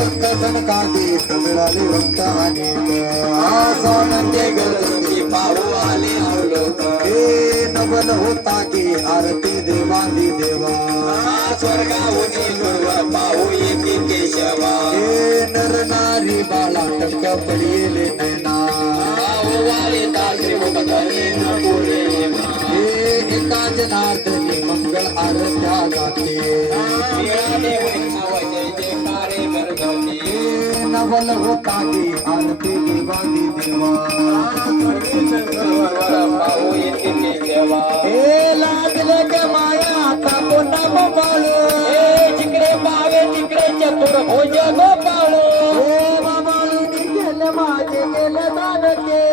संत सनकादिक मिळाले भक्त अनेक आसानंदे गरजती पाहू आले अवलोक हे नवल होता की आरती देवादी देवा स्वर्गाहुनी गुरुवर पाहू येते केशवा हे नर नारी बाला टक्क पडिले नैना वाले ताजे बदले न पुरे हे एकाच जनार्दनी मंगळ आरत्या गाते मिळाले बल होता गे आलते देवादी देवा। हे लागले गे माया आता कोणा गोपाळ जिकडे मावे तिकडे चतुर भोज गोपाळ हे बाबाळीने केलं माझे केलं दानके।